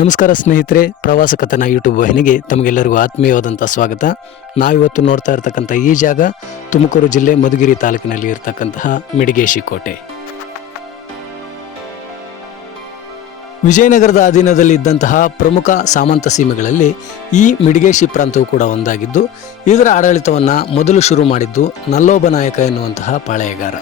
ನಮಸ್ಕಾರ ಸ್ನೇಹಿತರೆ, ಪ್ರವಾಸ ಕಥನ ಯೂಟ್ಯೂಬ್ ವಾಹಿನಿಗೆ ತಮಗೆಲ್ಲರಿಗೂ ಆತ್ಮೀಯವಾದಂಥ ಸ್ವಾಗತ. ನಾವಿವತ್ತು ನೋಡ್ತಾ ಇರ್ತಕ್ಕಂಥ ಈ ಜಾಗ ತುಮಕೂರು ಜಿಲ್ಲೆ ಮಧುಗಿರಿ ತಾಲೂಕಿನಲ್ಲಿ ಇರತಕ್ಕಂತಹ ಮಿಡಿಗೇಶಿ ಕೋಟೆ. ವಿಜಯನಗರದ ಅಧೀನದಲ್ಲಿ ಇದ್ದಂತಹ ಪ್ರಮುಖ ಸಾಮಂತ ಸೀಮೆಗಳಲ್ಲಿ ಈ ಮಿಡಿಗೇಶಿ ಪ್ರಾಂತವು ಕೂಡ ಒಂದಾಗಿದ್ದು, ಇದರ ಆಡಳಿತವನ್ನು ಮೊದಲು ಶುರು ಮಾಡಿದ್ದು ನಲ್ಲೋಬ ನಾಯಕ ಎನ್ನುವಂತಹ ಪಾಳೆಯಗಾರ.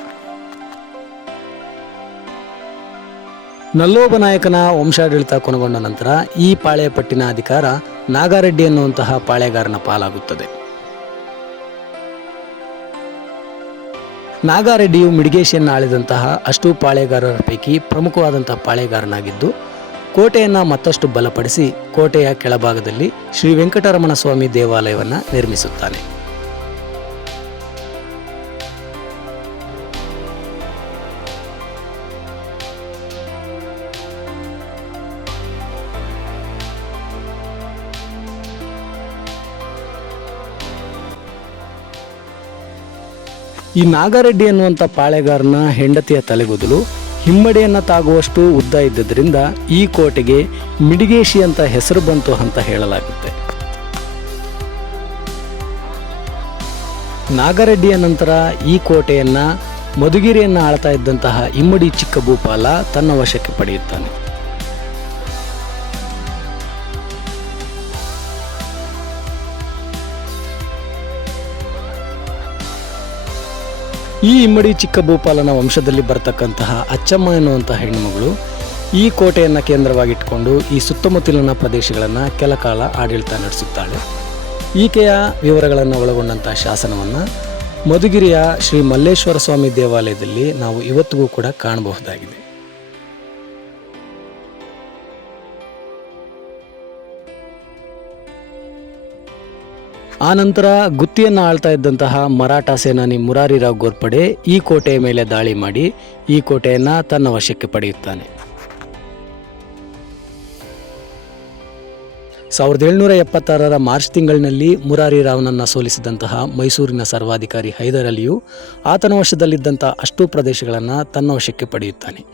ನಲ್ಲೋಬ ನಾಯಕನ ವಂಶಾಡಳಿತ ಕೊನೆಗೊಂಡ ನಂತರ ಈ ಪಾಳೆಯ ಪಟ್ಟಿನ ಅಧಿಕಾರ ನಾಗಾರೆಡ್ಡಿ ಎನ್ನುವಂತಹ ಪಾಳೆಗಾರನ ಪಾಲಾಗುತ್ತದೆ. ನಾಗಾರೆಡ್ಡಿಯು ಮಿಡಿಗೇಶಿಯನ್ನು ಆಳಿದಂತಹ ಅಷ್ಟು ಪಾಳೆಗಾರರ ಪೈಕಿ ಪ್ರಮುಖವಾದಂತಹ ಪಾಳೆಗಾರನಾಗಿದ್ದು, ಕೋಟೆಯನ್ನು ಮತ್ತಷ್ಟು ಬಲಪಡಿಸಿ ಕೋಟೆಯ ಕೆಳಭಾಗದಲ್ಲಿ ಶ್ರೀ ವೆಂಕಟರಮಣ ಸ್ವಾಮಿ ದೇವಾಲಯವನ್ನು ನಿರ್ಮಿಸುತ್ತಾನೆ. ಈ ನಾಗಾರೆಡ್ಡಿ ಎನ್ನುವಂಥ ಪಾಳೆಗಾರನ ಹೆಂಡತಿಯ ತಲೆಗೂದಲು ಹಿಮ್ಮಡಿಯನ್ನು ತಾಗುವಷ್ಟು ಉದ್ದ ಇದ್ದದ್ರಿಂದ ಈ ಕೋಟೆಗೆ ಮಿಡಿಗೇಶಿ ಅಂತ ಹೆಸರು ಬಂತು ಅಂತ ಹೇಳಲಾಗುತ್ತೆ. ನಾಗಾರೆಡ್ಡಿಯ ನಂತರ ಈ ಕೋಟೆಯನ್ನ ಮಧುಗಿರಿಯನ್ನು ಆಳ್ತಾ ಇದ್ದಂತಹ ಇಮ್ಮಡಿ ಚಿಕ್ಕ ಭೂಪಾಲ ತನ್ನ ವಶಕ್ಕೆ ಪಡೆಯುತ್ತಾನೆ. ಈ ಇಮ್ಮಡಿ ಚಿಕ್ಕ ಭೂಪಾಲನ ವಂಶದಲ್ಲಿ ಬರ್ತಕ್ಕಂತಹ ಅಚ್ಚಮ್ಮ ಎನ್ನುವಂತಹ ಹೆಣ್ಣುಮಗಳು ಈ ಕೋಟೆಯನ್ನು ಕೇಂದ್ರವಾಗಿಟ್ಟುಕೊಂಡು ಈ ಸುತ್ತಮುತ್ತಲಿನ ಪ್ರದೇಶಗಳನ್ನು ಕೆಲ ಕಾಲ ಆಡಳಿತ ನಡೆಸುತ್ತಾಳೆ. ಈಕೆಯ ವಿವರಗಳನ್ನು ಒಳಗೊಂಡಂತಹ ಶಾಸನವನ್ನು ಮಧುಗಿರಿಯ ಶ್ರೀ ಮಲ್ಲೇಶ್ವರ ಸ್ವಾಮಿ ದೇವಾಲಯದಲ್ಲಿ ನಾವು ಇವತ್ತಿಗೂ ಕೂಡ ಕಾಣಬಹುದಾಗಿದೆ. ಆನಂತರ ಗುತ್ತಿಯನ್ನು ಆಳ್ತಾ ಇದ್ದಂತಹ ಮರಾಠ ಸೇನಾನಿ ಮುರಾರಿರಾವ್ ಗೋರ್ಪಡೆ ಈ ಕೋಟೆಯ ಮೇಲೆ ದಾಳಿ ಮಾಡಿ ಈ ಕೋಟೆಯನ್ನು ತನ್ನ ವಶಕ್ಕೆ ಪಡೆಯುತ್ತಾನೆ. 1776ರ ಮಾರ್ಚ್ ತಿಂಗಳಿನಲ್ಲಿ ಮುರಾರಿರಾವ್ನನ್ನು ಸೋಲಿಸಿದಂತಹ ಮೈಸೂರಿನ ಸರ್ವಾಧಿಕಾರಿ ಹೈದರ್ ಅಲಿಯು ಆತನ ವಶದಲ್ಲಿದ್ದಂಥ ಅಷ್ಟೂ ಪ್ರದೇಶಗಳನ್ನು ತನ್ನ ವಶಕ್ಕೆ ಪಡೆಯುತ್ತಾನೆ.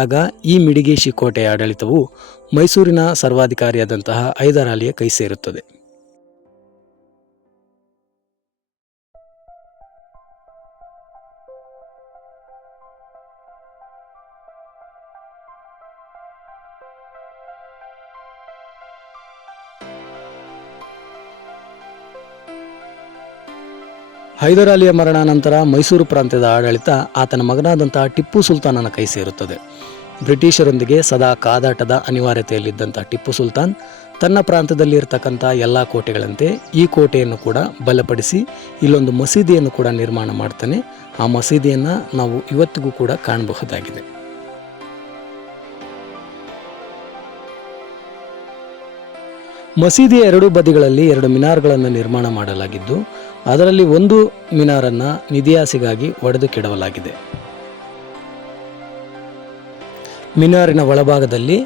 ಆಗ ಈ ಮಿಡಿಗೇಶಿ ಕೋಟೆಯ ಆಡಳಿತವು ಮೈಸೂರಿನ ಸರ್ವಾಧಿಕಾರಿಯಾದಂತಹ ಹೈದರ್ ಅಲಿಯ ಕೈ ಸೇರುತ್ತದೆ. ಹೈದರ್ ಅಲಿಯ ಮರಣ ನಂತರ ಮೈಸೂರು ಪ್ರಾಂತ್ಯದ ಆಡಳಿತ ಆತನ ಮಗನಾದಂತಹ ಟಿಪ್ಪು ಸುಲ್ತಾನನ ಕೈ ಸೇರುತ್ತದೆ. ಬ್ರಿಟಿಷರೊಂದಿಗೆ ಸದಾ ಕಾದಾಟದ ಅನಿವಾರ್ಯತೆಯಲ್ಲಿದ್ದಂಥ ಟಿಪ್ಪು ಸುಲ್ತಾನ್ ತನ್ನ ಪ್ರಾಂತ್ಯದಲ್ಲಿ ಇರತಕ್ಕಂಥ ಎಲ್ಲ ಕೋಟೆಗಳಂತೆ ಈ ಕೋಟೆಯನ್ನು ಕೂಡ ಬಲಪಡಿಸಿ ಇಲ್ಲೊಂದು ಮಸೀದಿಯನ್ನು ಕೂಡ ನಿರ್ಮಾಣ ಮಾಡ್ತಾನೆ. ಆ ಮಸೀದಿಯನ್ನು ನಾವು ಇವತ್ತಿಗೂ ಕೂಡ ಕಾಣಬಹುದಾಗಿದೆ. ಮಸೀದಿಯ ಎರಡೂ ಬದಿಗಳಲ್ಲಿ 2 ಮಿನಾರ್ಗಳನ್ನು ನಿರ್ಮಾಣ ಮಾಡಲಾಗಿದ್ದು, ಅದರಲ್ಲಿ ಒಂದು ಮಿನಾರನ್ನು ನಿಧಿಯಾಸಿಗಾಗಿ ಒಡೆದು ಕೆಡವಲಾಗಿದೆ. ಮಿನಾರಿನ ಒಳಭಾಗದಲ್ಲಿ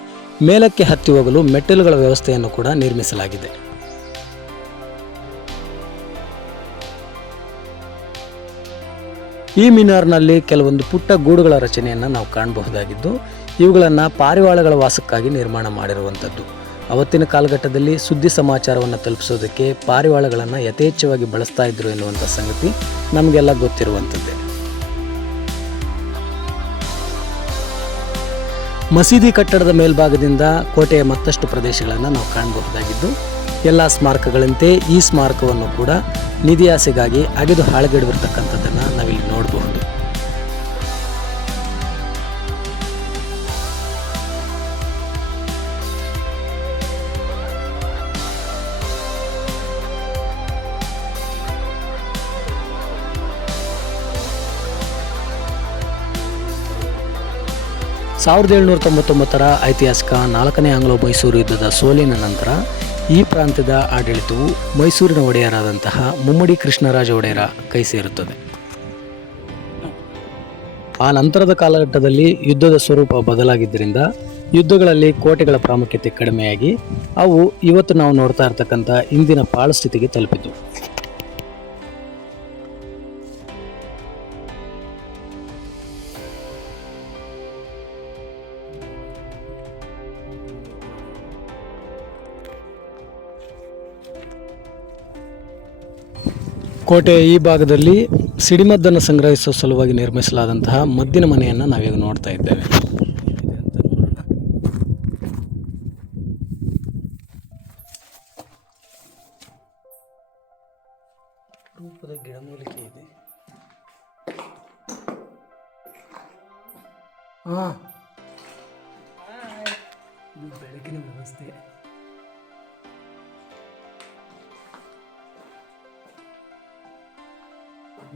ಮೇಲಕ್ಕೆ ಹತ್ತಿ ಹೋಗಲು ಮೆಟ್ಟಿಲುಗಳ ವ್ಯವಸ್ಥೆಯನ್ನು ಕೂಡ ನಿರ್ಮಿಸಲಾಗಿದೆ. ಈ ಮಿನಾರ್ನಲ್ಲಿ ಕೆಲವೊಂದು ಪುಟ್ಟ ಗೂಡುಗಳ ರಚನೆಯನ್ನು ನಾವು ಕಾಣಬಹುದಾಗಿದ್ದು, ಇವುಗಳನ್ನು ಪಾರಿವಾಳಗಳ ವಾಸಕ್ಕಾಗಿ ನಿರ್ಮಾಣ ಮಾಡಿರುವಂಥದ್ದು. ಅವತ್ತಿನ ಕಾಲಘಟ್ಟದಲ್ಲಿ ಸುದ್ದಿ ಸಮಾಚಾರವನ್ನು ತಲುಪಿಸೋದಕ್ಕೆ ಪಾರಿವಾಳಗಳನ್ನು ಯಥೇಚ್ಛವಾಗಿ ಬಳಸ್ತಾ ಇದ್ರು ಎನ್ನುವಂಥ ಸಂಗತಿ ನಮಗೆಲ್ಲ ಗೊತ್ತಿರುವಂಥದ್ದೇ. ಮಸೀದಿ ಕಟ್ಟಡದ ಮೇಲ್ಭಾಗದಿಂದ ಕೋಟೆಯ ಮತ್ತಷ್ಟು ಪ್ರದೇಶಗಳನ್ನು ನಾವು ಕಾಣಬಹುದಾಗಿದ್ದು, ಎಲ್ಲ ಸ್ಮಾರಕಗಳಂತೆ ಈ ಸ್ಮಾರಕವನ್ನು ಕೂಡ ನಿಧಿಯಾಸೆಗಾಗಿ ಅಗೆದು ಹಾಳುಗೆಡವಿರ್ತಕ್ಕಂಥದ್ದನ್ನು ನಾವಿಲ್ಲಿ ನೋಡಬಹುದು. ಸಾವಿರದ 1799ರ ಐತಿಹಾಸಿಕ 4ನೇ ಆಂಗ್ಲೋ ಮೈಸೂರು ಯುದ್ಧದ ಸೋಲಿನ ನಂತರ ಈ ಪ್ರಾಂತ್ಯದ ಆಡಳಿತವು ಮೈಸೂರಿನ ಒಡೆಯರಾದಂತಹ ಮುಮ್ಮಡಿ ಕೃಷ್ಣರಾಜ ಒಡೆಯರ ಕೈ ಸೇರುತ್ತದೆ. ಆ ನಂತರದ ಕಾಲಘಟ್ಟದಲ್ಲಿ ಯುದ್ಧದ ಸ್ವರೂಪ ಬದಲಾಗಿದ್ದರಿಂದ ಯುದ್ಧಗಳಲ್ಲಿ ಕೋಟೆಗಳ ಪ್ರಾಮುಖ್ಯತೆ ಕಡಿಮೆಯಾಗಿ ಅವು ಇವತ್ತು ನಾವು ನೋಡ್ತಾ ಇರ್ತಕ್ಕಂಥ ಇಂದಿನ ಪಾಳು ಸ್ಥಿತಿಗೆ ತಲುಪಿತು. ಕೋಟೆಯ ಈ ಭಾಗದಲ್ಲಿ ಸಿಡಿಮದ್ದನ್ನು ಸಂಗ್ರಹಿಸುವ ಸಲುವಾಗಿ ನಿರ್ಮಿಸಲಾದಂತಹ ಮದ್ದಿನ ಮನೆಯನ್ನು ನಾವೀಗ ನೋಡ್ತಾ ಇದ್ದೇವೆ. ರೂಪದ ಗಿಡಮೂಲಿಕೆ ಇದೆ. ಇದು ಬೆಳಕಿನ ವ್ಯವಸ್ಥೆ.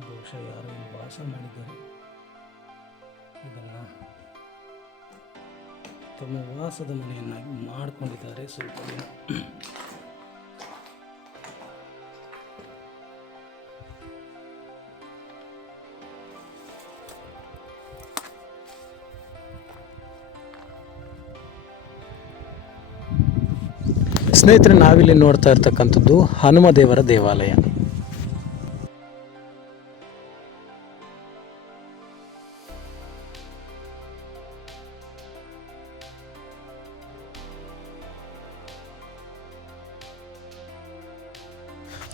ಬಹುಶಃ ಯಾರು ಇಲ್ಲಿ ವಾಸ ಮಾಡಿದ್ದಾರೆ. ಇದನ್ನು ತಮ್ಮ ವಾಸದ ಮನೆಯನ್ನಾಗಿ ಮಾಡಿಕೊಂಡಿದ್ದಾರೆ. ಸ್ವಲ್ಪ ದಿನ ಸ್ನೇಹಿತರೆ, ನಾವಿಲ್ಲಿ ನೋಡ್ತಾ ಇರ್ತಕ್ಕಂಥದ್ದು ಹನುಮದೇವರ ದೇವಾಲಯ.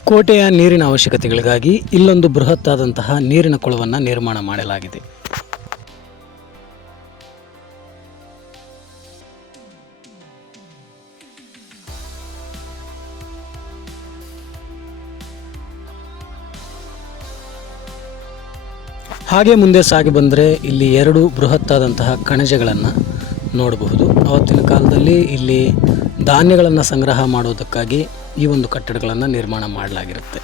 ಕೋಟೆಯ ನೀರಿನ ಅವಶ್ಯಕತೆಗಳಿಗಾಗಿ ಇಲ್ಲೊಂದು ಬೃಹತ್ತಾದಂತಹ ನೀರಿನ ಕೊಳವನ್ನು ನಿರ್ಮಾಣ ಮಾಡಲಾಗಿದೆ. ಹಾಗೆ ಮುಂದೆ ಸಾಗಿ ಬಂದರೆ ಇಲ್ಲಿ ಎರಡು ಬೃಹತ್ತಾದಂತಹ ಕಣಜಗಳನ್ನು ನೋಡಬಹುದು. ಆವತ್ತಿನ ಕಾಲದಲ್ಲಿ ಇಲ್ಲಿ ಧಾನ್ಯಗಳನ್ನು ಸಂಗ್ರಹ ಮಾಡುವುದಕ್ಕಾಗಿ ಈ ಒಂದು ಕಟ್ಟಡಗಳನ್ನು ನಿರ್ಮಾಣ ಮಾಡಲಾಗಿರುತ್ತೆ.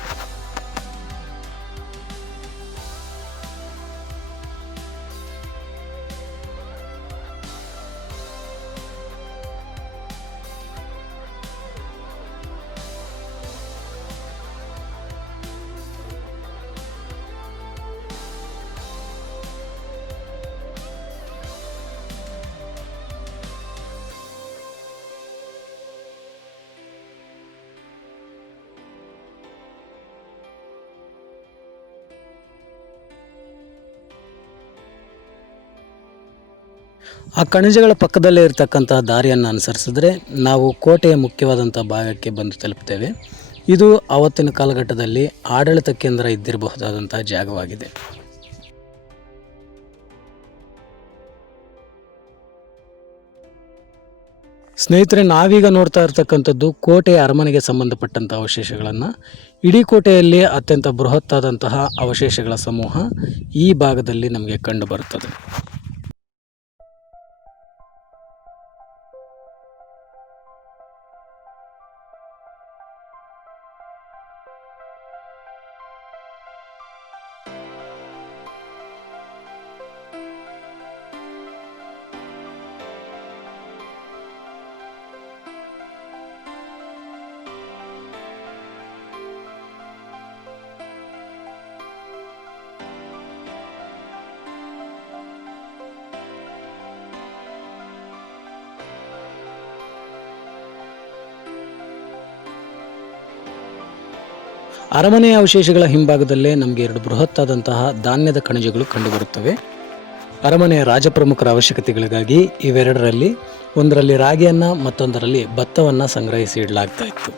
ಆ ಕಣಜಗಳ ಪಕ್ಕದಲ್ಲೇ ಇರತಕ್ಕಂಥ ದಾರಿಯನ್ನು ಅನುಸರಿಸಿದ್ರೆ ನಾವು ಕೋಟೆಯ ಮುಖ್ಯವಾದಂಥ ಭಾಗಕ್ಕೆ ಬಂದು ತಲುಪ್ತೇವೆ. ಇದು ಆವತ್ತಿನ ಕಾಲಘಟ್ಟದಲ್ಲಿ ಆಡಳಿತ ಕೇಂದ್ರ ಇದ್ದಿರಬಹುದಾದಂಥ ಜಾಗವಾಗಿದೆ. ಸ್ನೇಹಿತರೆ, ನಾವೀಗ ನೋಡ್ತಾ ಇರ್ತಕ್ಕಂಥದ್ದು ಕೋಟೆಯ ಅರಮನೆಗೆ ಸಂಬಂಧಪಟ್ಟಂಥ ಅವಶೇಷಗಳನ್ನು. ಇಡೀ ಕೋಟೆಯಲ್ಲಿ ಅತ್ಯಂತ ಬೃಹತ್ತಾದಂತಹ ಅವಶೇಷಗಳ ಸಮೂಹ ಈ ಭಾಗದಲ್ಲಿ ನಮಗೆ ಕಂಡು ಬರುತ್ತದೆ. ಅರಮನೆಯ ಅವಶೇಷಗಳ ಹಿಂಭಾಗದಲ್ಲೇ ನಮಗೆ ಎರಡು ಬೃಹತ್ತಾದಂತಹ ಧಾನ್ಯದ ಕಣಜಗಳು ಕಂಡುಬರುತ್ತವೆ. ಅರಮನೆಯ ರಾಜಪ್ರಮುಖರ ಅವಶ್ಯಕತೆಗಳಿಗಾಗಿ ಇವೆರಡರಲ್ಲಿ ಒಂದರಲ್ಲಿ ರಾಗಿಯನ್ನು ಮತ್ತೊಂದರಲ್ಲಿ ಭತ್ತವನ್ನು ಸಂಗ್ರಹಿಸಿ ಇಡಲಾಗ್ತಾ ಇತ್ತು.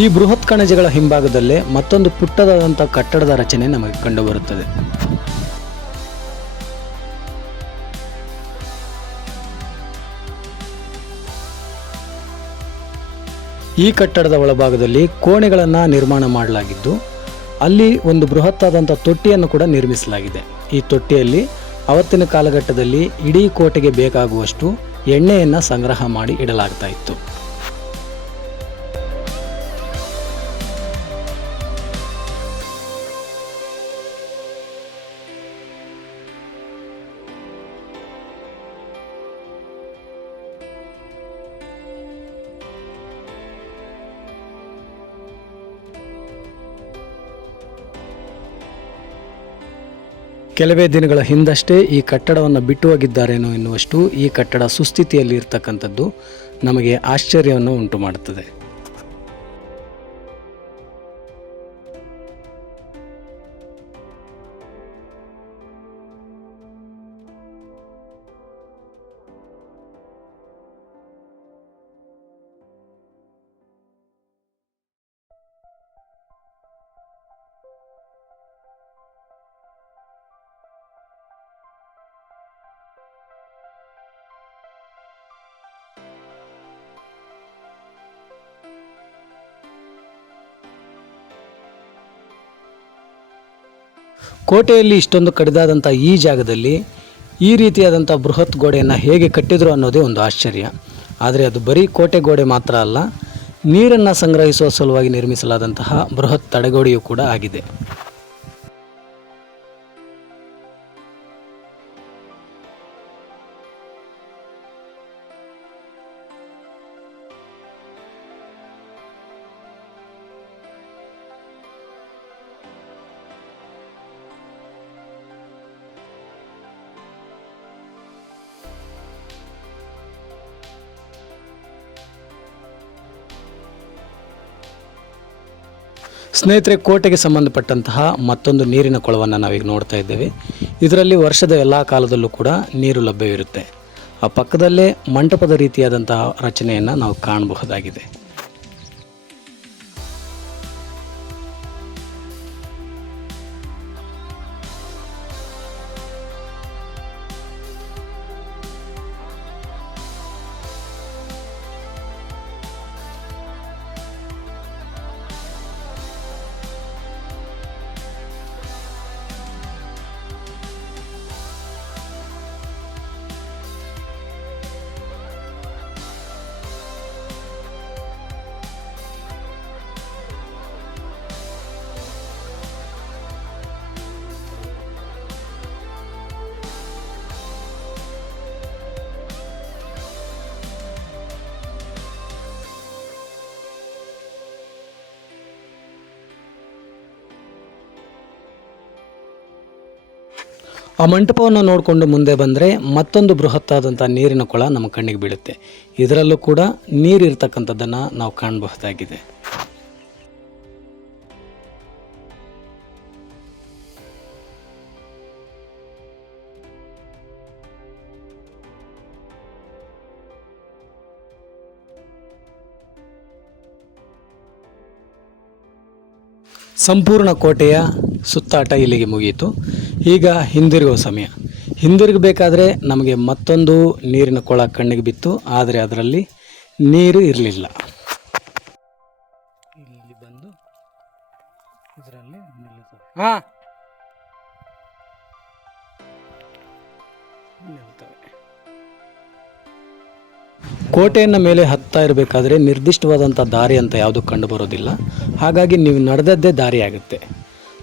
ಈ ಬೃಹತ್ ಕಣಜಗಳ ಹಿಂಭಾಗದಲ್ಲೇ ಮತ್ತೊಂದು ಪುಟ್ಟದಾದಂಥ ಕಟ್ಟಡದ ರಚನೆ ನಮಗೆ ಕಂಡುಬರುತ್ತದೆ. ಈ ಕಟ್ಟಡದ ಒಳಭಾಗದಲ್ಲಿ ಕೋಣೆಗಳನ್ನು ನಿರ್ಮಾಣ ಮಾಡಲಾಗಿದ್ದು ಅಲ್ಲಿ ಒಂದು ಬೃಹತ್ತಾದಂಥ ತೊಟ್ಟಿಯನ್ನು ಕೂಡ ನಿರ್ಮಿಸಲಾಗಿದೆ. ಈ ತೊಟ್ಟಿಯಲ್ಲಿ ಅವತ್ತಿನ ಕಾಲಘಟ್ಟದಲ್ಲಿ ಇಡೀ ಕೋಟೆಗೆ ಬೇಕಾಗುವಷ್ಟು ಎಣ್ಣೆಯನ್ನು ಸಂಗ್ರಹ ಮಾಡಿ ಇಡಲಾಗ್ತಾ ಇತ್ತು. ಕೆಲವೇ ದಿನಗಳ ಹಿಂದಷ್ಟೇ ಈ ಕಟ್ಟಡವನ್ನು ಬಿಟ್ಟು ಹೋಗಿದ್ದಾರೇನೋ ಎನ್ನುವಷ್ಟು ಈ ಕಟ್ಟಡ ಸುಸ್ಥಿತಿಯಲ್ಲಿ ಇರ್ತಕ್ಕಂಥದ್ದು ನಮಗೆ ಆಶ್ಚರ್ಯವನ್ನು ಉಂಟು ಮಾಡುತ್ತದೆ. ಕೋಟೆಯಲ್ಲಿ ಇಷ್ಟೊಂದು ಕಡಿದಾದಂಥ ಈ ಜಾಗದಲ್ಲಿ ಈ ರೀತಿಯಾದಂಥ ಬೃಹತ್ ಗೋಡೆಯನ್ನು ಹೇಗೆ ಕಟ್ಟಿದ್ರು ಅನ್ನೋದೇ ಒಂದು ಆಶ್ಚರ್ಯ. ಆದರೆ ಅದು ಬರೀ ಕೋಟೆ ಗೋಡೆ ಮಾತ್ರ ಅಲ್ಲ, ನೀರನ್ನು ಸಂಗ್ರಹಿಸುವ ಸಲುವಾಗಿ ನಿರ್ಮಿಸಲಾದಂತಹ ಬೃಹತ್ ತಡೆಗೋಡೆಯೂ ಕೂಡ ಆಗಿದೆ. ಸ್ನೇಹಿತರೆ, ಕೋಟೆಗೆ ಸಂಬಂಧಪಟ್ಟಂತಹ ಮತ್ತೊಂದು ನೀರಿನ ಕೊಳವನ್ನು ನಾವೀಗ ನೋಡ್ತಾ ಇದ್ದೇವೆ. ಇದರಲ್ಲಿ ವರ್ಷದ ಎಲ್ಲ ಕಾಲದಲ್ಲೂ ಕೂಡ ನೀರು ಲಭ್ಯವಿರುತ್ತೆ. ಆ ಪಕ್ಕದಲ್ಲೇ ಮಂಟಪದ ರೀತಿಯಾದಂತಹ ರಚನೆಯನ್ನು ನಾವು ಕಾಣಬಹುದಾಗಿದೆ. ಆ ಮಂಟಪವನ್ನು ನೋಡಿಕೊಂಡು ಮುಂದೆ ಬಂದರೆ ಮತ್ತೊಂದು ಬೃಹತ್ತಾದಂಥ ನೀರಿನ ಕೊಳ ನಮ್ಮ ಕಣ್ಣಿಗೆ ಬೀಳುತ್ತೆ. ಇದರಲ್ಲೂ ಕೂಡ ನೀರಿರ್ತಕ್ಕಂಥದ್ದನ್ನು ನಾವು ಕಾಣಬಹುದಾಗಿದೆ. ಸಂಪೂರ್ಣ ಕೋಟೆಯ ಸುತ್ತಾಟ ಇಲ್ಲಿಗೆ ಮುಗಿಯಿತು. ಈಗ ಹಿಂದಿರುಗುವ ಸಮಯ. ಹಿಂದಿರುಗಬೇಕಾದ್ರೆ ನಮಗೆ ಮತ್ತೊಂದು ನೀರಿನ ಕೊಳ ಕಣ್ಣಿಗೆ ಬಿತ್ತು, ಆದರೆ ಅದರಲ್ಲಿ ನೀರು ಇರಲಿಲ್ಲ. ಇಲ್ಲಿ ಬಂದು ಇದರಲ್ಲಿ ಕೋಟೆಯನ್ನು ಮೇಲೆ ಹತ್ತಾ ಇರಬೇಕಾದ್ರೆ ನಿರ್ದಿಷ್ಟವಾದಂಥ ದಾರಿ ಅಂತ ಯಾವುದು ಕಂಡು ಬರೋದಿಲ್ಲ. ಹಾಗಾಗಿ ನೀವು ನಡೆದದ್ದೇ ದಾರಿ ಆಗುತ್ತೆ.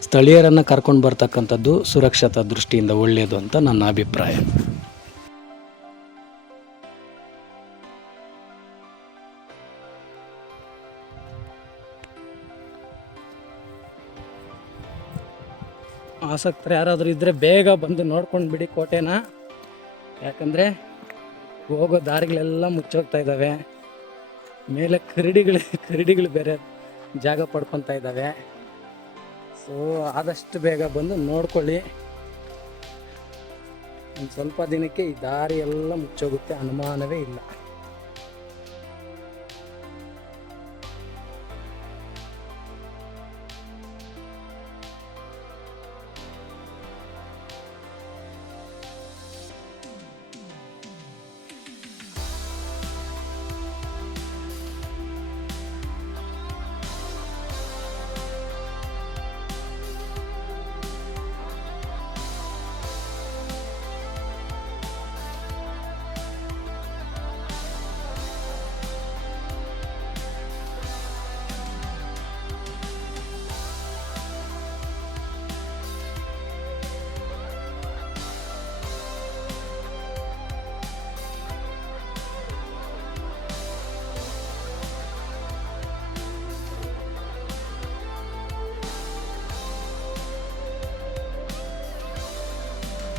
ಸ್ಥಳೀಯರನ್ನು ಕರ್ಕೊಂಡು ಬರ್ತಕ್ಕಂಥದ್ದು ಸುರಕ್ಷತಾ ದೃಷ್ಟಿಯಿಂದ ಒಳ್ಳೆಯದು ಅಂತ ನನ್ನ ಅಭಿಪ್ರಾಯ. ಆಸಕ್ತರು ಯಾರಾದರೂ ಇದ್ದರೆ ಬೇಗ ಬಂದು ನೋಡ್ಕೊಂಡು ಬಿಡಿ ಕೋಟೆನ. ಯಾಕಂದರೆ ಹೋಗೋ ದಾರಿಗಳೆಲ್ಲ ಮುಚ್ಚೋಗ್ತಾ ಇದ್ದಾವೆ. ಮೇಲೆ ಕರಡಿಗಳು ಬೇರೆ ಜಾಗ ಪಡ್ಕೊತಾ ಇದ್ದಾವೆ. ಸೊ ಆದಷ್ಟು ಬೇಗ ಬಂದು ನೋಡ್ಕೊಳ್ಳಿ. ಒಂದು ಸ್ವಲ್ಪ ದಿನಕ್ಕೆ ಈ ದಾರಿ ಎಲ್ಲ ಮುಚ್ಚೋಗುತ್ತೆ, ಅನುಮಾನವೇ ಇಲ್ಲ.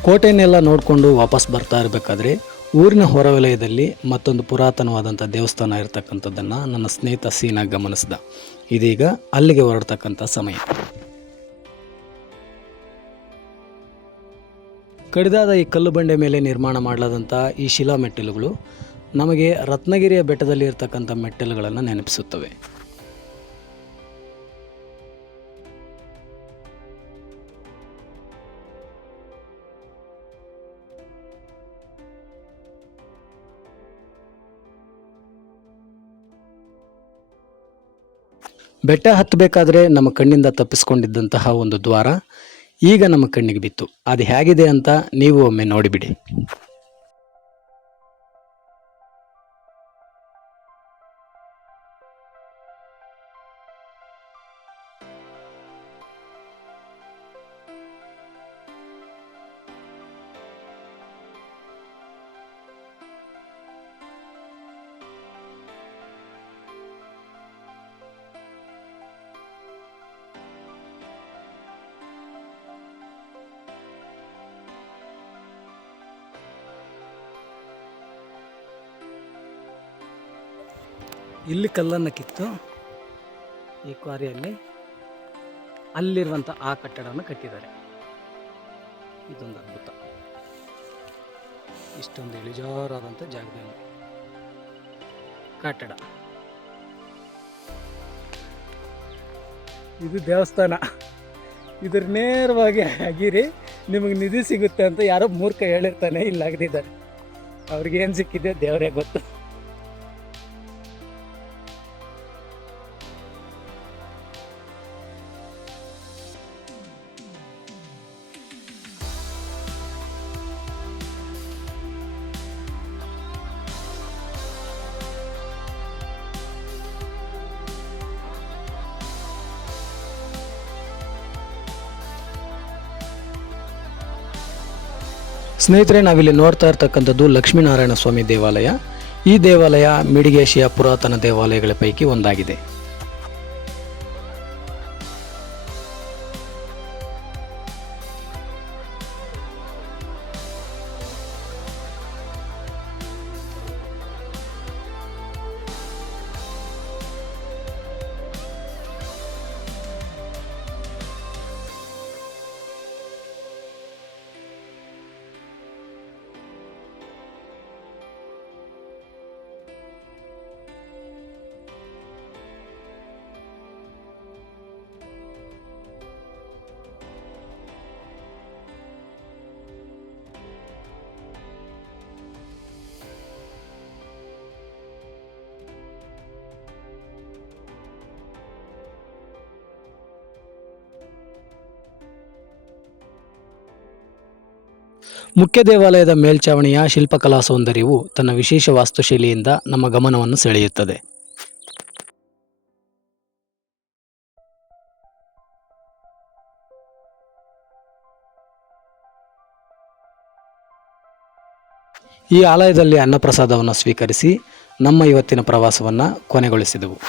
ಕೋಟೆಯನ್ನೆಲ್ಲ ನೋಡಿಕೊಂಡು ವಾಪಸ್ ಬರ್ತಾ ಇರಬೇಕಾದ್ರೆ ಊರಿನ ಹೊರವಲಯದಲ್ಲಿ ಮತ್ತೊಂದು ಪುರಾತನವಾದಂಥ ದೇವಸ್ಥಾನ ಇರತಕ್ಕಂಥದ್ದನ್ನು ನನ್ನ ಸ್ನೇಹಿತ ಸೀನಾ ಗಮನಿಸಿದ. ಇದೀಗ ಅಲ್ಲಿಗೆ ಹೊರಡ್ತಕ್ಕಂಥ ಸಮಯ. ಕಡಿದಾದ ಈ ಕಲ್ಲು ಬಂಡೆ ಮೇಲೆ ನಿರ್ಮಾಣ ಮಾಡಲಾದಂಥ ಈ ಶಿಲಾ ಮೆಟ್ಟಿಲುಗಳು ನಮಗೆ ರತ್ನಗಿರಿಯ ಬೆಟ್ಟದಲ್ಲಿ ಇರತಕ್ಕಂಥ ಮೆಟ್ಟಿಲುಗಳನ್ನು ನೆನಪಿಸುತ್ತವೆ. ಬೆಟ್ಟ ಹತ್ತಬೇಕಾದ್ರೆ ನಮ್ಮ ಕಣ್ಣಿಂದ ತಪ್ಪಿಸ್ಕೊಂಡಿದ್ದಂತಹ ಒಂದು ದ್ವಾರ ಈಗ ನಮ್ಮ ಕಣ್ಣಿಗೆ ಬಿತ್ತು. ಅದು ಹೇಗಿದೆ ಅಂತ ನೀವು ಒಮ್ಮೆ ನೋಡಿಬಿಡಿ. ಇಲ್ಲಿ ಕಲ್ಲನ್ನು ಕಿತ್ತು ಈ ಕ್ವಾರಿಯಲ್ಲಿ ಅಲ್ಲಿರುವಂಥ ಆ ಕಟ್ಟಡವನ್ನು ಕಟ್ಟಿದ್ದಾರೆ. ಇದೊಂದು ಅದ್ಭುತ. ಇಷ್ಟೊಂದು ಇಳಿಜಾರಾದಂಥ ಜಾಗದಲ್ಲಿ ಕಟ್ಟಡ. ಇದು ದೇವಸ್ಥಾನ. ಇದ್ರ ನೇರವಾಗಿ ಆಗಿರಿ ನಿಮಗೆ ನಿಧಿ ಸಿಗುತ್ತೆ ಅಂತ ಯಾರೋ ಮೂರ್ಖ ಹೇಳಿರ್ತಾನೆ, ಇಲ್ಲಾಗದಿದ್ದಾರೆ. ಅವ್ರಿಗೇನು ಸಿಕ್ಕಿದೆ ದೇವರೇ ಗೊತ್ತು. ಸ್ನೇಹಿತರೆ, ನಾವಿಲ್ಲಿ ನೋಡ್ತಾ ಇರ್ತಕ್ಕಂಥದ್ದು ಲಕ್ಷ್ಮೀನಾರಾಯಣ ಸ್ವಾಮಿ ದೇವಾಲಯ. ಈ ದೇವಾಲಯ ಮಿಡಿಗೇಶಿಯ ಪುರಾತನ ದೇವಾಲಯಗಳ ಪೈಕಿ ಒಂದಾಗಿದೆ. ಮುಖ್ಯ ದೇವಾಲಯದ ಮೇಲ್ಛಾವಣಿಯ ಶಿಲ್ಪಕಲಾ ಸೌಂದರ್ಯವು ತನ್ನ ವಿಶೇಷ ವಾಸ್ತುಶೈಲಿಯಿಂದ ನಮ್ಮ ಗಮನವನ್ನು ಸೆಳೆಯುತ್ತದೆ. ಈ ಆಲಯದಲ್ಲಿ ಅನ್ನಪ್ರಸಾದವನ್ನು ಸ್ವೀಕರಿಸಿ ನಮ್ಮ ಇವತ್ತಿನ ಪ್ರವಾಸವನ್ನು ಕೊನೆಗೊಳಿಸಿದೆವು.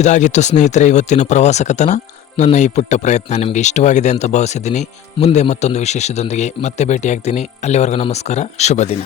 ಇದಾಗಿತ್ತು ಸ್ನೇಹಿತರೆ ಇವತ್ತಿನ ಪ್ರವಾಸ ಕಥನ. ನನ್ನ ಈ ಪುಟ್ಟ ಪ್ರಯತ್ನ ನಿಮಗೆ ಇಷ್ಟವಾಗಿದೆ ಅಂತ ಭಾವಿಸಿದ್ದೀನಿ. ಮುಂದೆ ಮತ್ತೊಂದು ವಿಶೇಷದೊಂದಿಗೆ ಮತ್ತೆ ಭೇಟಿಯಾಗ್ತೀನಿ. ಅಲ್ಲಿವರೆಗೂ ನಮಸ್ಕಾರ, ಶುಭ ದಿನ.